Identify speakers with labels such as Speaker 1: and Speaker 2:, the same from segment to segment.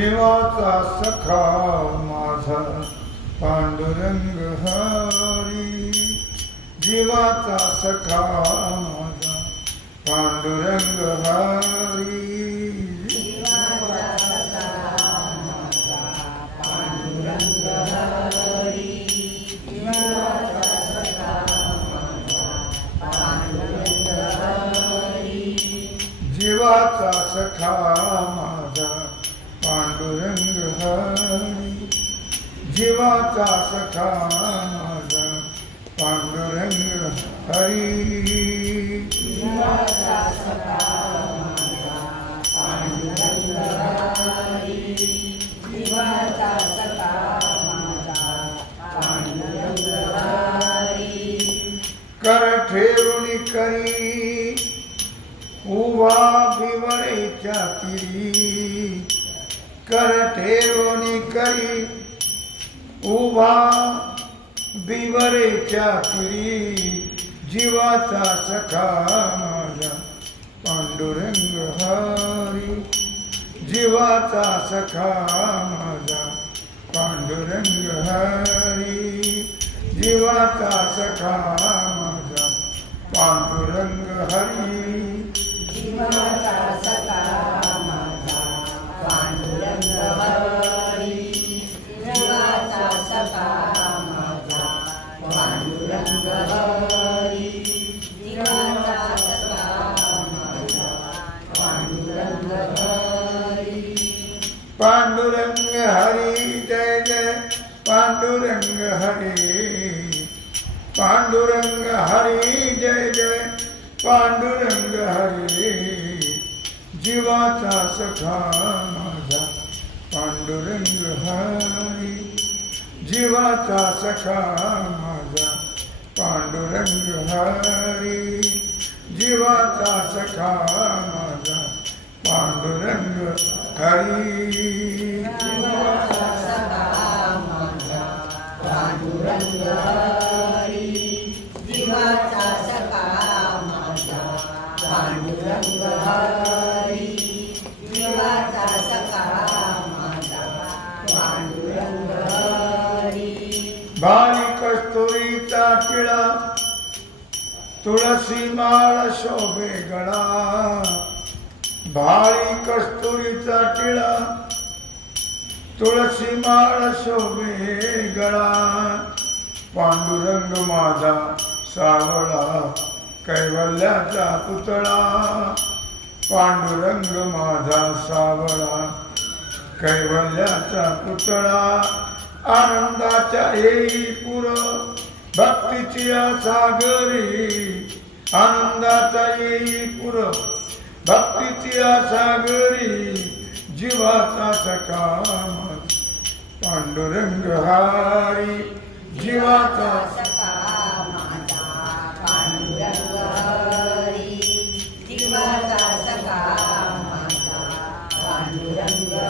Speaker 1: जीवाचा सखा माझा पांडुरंग हरी. जीवाचा सखा माझा पांडुरंग हरी. जीवाचा सखा माझा पांडुरंग हरी जीवाचा सखा माझा पांडुरंग हरी उभा बिवरेच्या पुरी जीवाचा सखा माझा पांडुरंग हरी. जीवाचा सखा माझा पांडुरंग हरी. जीवाचा सखा माझा पांडुरंग हरी. पांडुरंग जीवाचा सखा माझा पांडुरंग हरी. जीवाचा सखा माझा पांडुरंग हरी. जीवाचा सखा माझा पांडुरंग हरी. बाली कस्तुरीचा टिळा तुळसी माळ शोभे गळा भाळी कस्तुरीचा टिळा तुळसी माळ शोभे गळा पांडुरंग माझा सावळा कैवल्याचा पुतळा. पांडुरंग माझा सावळा कैवल्याचा पुतळा. आनंदाच्या येई पुर भक्तीची सागरी. आनंदाचा येई पुर भक्तीची सागरी. जीवाचा सकाम पांडुरंग हारी. जीवाचा पांडुरंग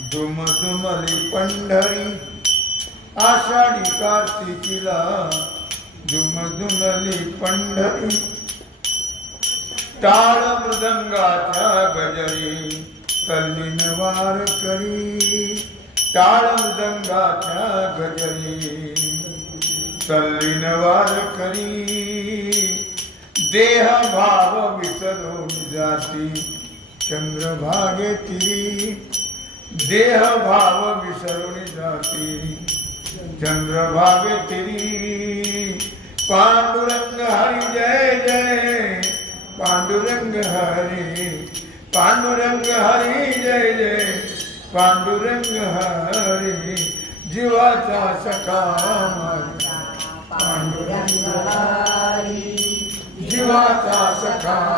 Speaker 1: दुम दुमली पंढरी आषाढी कार्तिकीला दुम दुमली पंढरी. टाळ मृदंगाच्या गजरी तल्लीन वार करी. टाळ मृदंगाच्या गजरी तल्लीन वार करी. देह भाव विसरून जाती चंद्रभागेतील. देह भाव विसरून जाती चंद्रभागेतील पांडुरंग हरी जय जय. पांडुरंग हरी. पांडुरंग हरी जय जय. पांडुरंग हरी. जीवाचा सखा
Speaker 2: पांडुरंग हरी.
Speaker 1: जीवाचा सखा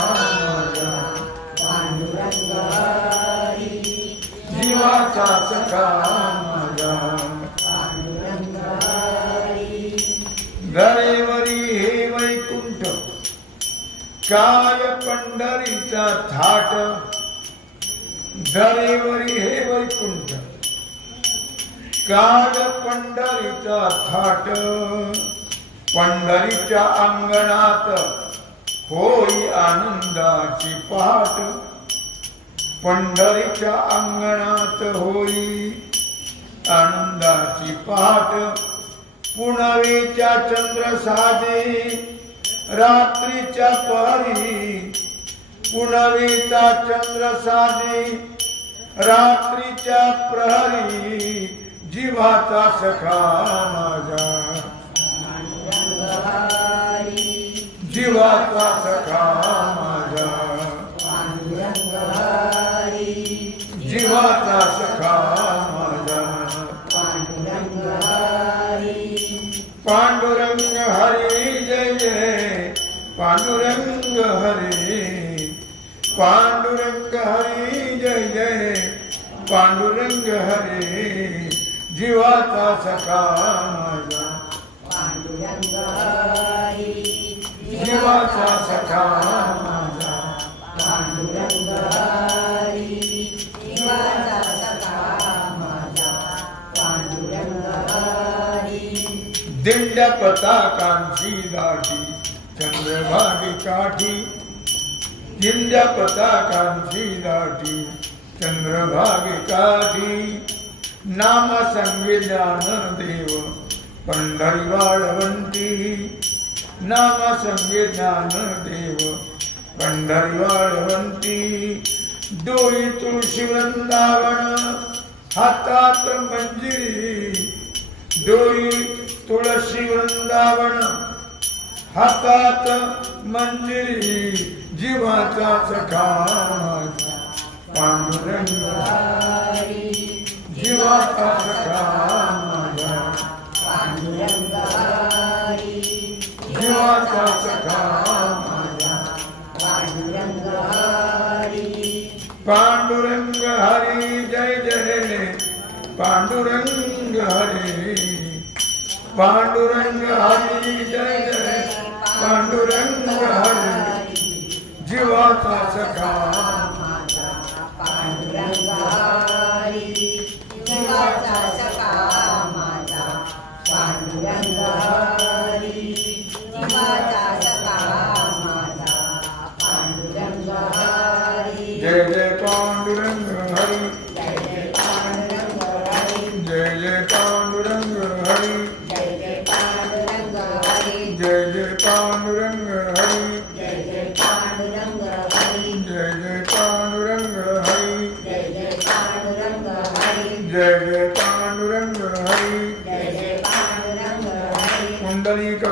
Speaker 1: काय पंढरीचा थाट दरेवरी हे वैकुंठ. काय पंढरीचा थाट पंढरीच्या अंगणात होई आनंदाची पहाट पंढरीच्या अंगणात होई आनंदाची पहाट पुणवीच्या चंद्र साजे रात्रीच्या पहरी पुनवीचा चंद्र साधी रात्रीच्या प्रहरी जीवाचा सखा माझा. जीवाचा सखा माझा. जीवाचा सखा
Speaker 2: हरी।
Speaker 1: पांडुरंग हरी जय जय। पांडुरंग हरी जीवाचा सखा माझा
Speaker 2: पांडुरंग हरी
Speaker 1: जीवाचा सखा माझा
Speaker 2: पांडुरंग हरी जीवाचा सखा माझा पांडुरंग हरी।
Speaker 1: दिंड्या पताकांची दाटी चंद्रभागी काठी। दिंड्या पताकांची दाटी चंद्रभागिकाधी नाम संविधान देव पंढरी वाळवंती नाम संविधान देव पंढरी वाळवंती डोळी तुळशी वृंदावन हातात मंजिरी. डोई तुळशी वृंदावन हातात मंजिरी जीवाचा सखा पांडुरंग जीवाचा सखा
Speaker 2: पांडुरंग
Speaker 1: जीवाचा सखा
Speaker 2: पांडुरंग हरी
Speaker 1: पांडुरंग हरी जय जय. पांडुरंग हरी. पांडुरंग हरी जय जय. पांडुरंग जीवाचा सखा
Speaker 2: माझा. पांडुरंग जीवाचा सखा माझा. पांडुरंग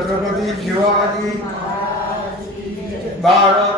Speaker 1: छत्रपती शिवाजी
Speaker 2: महाराज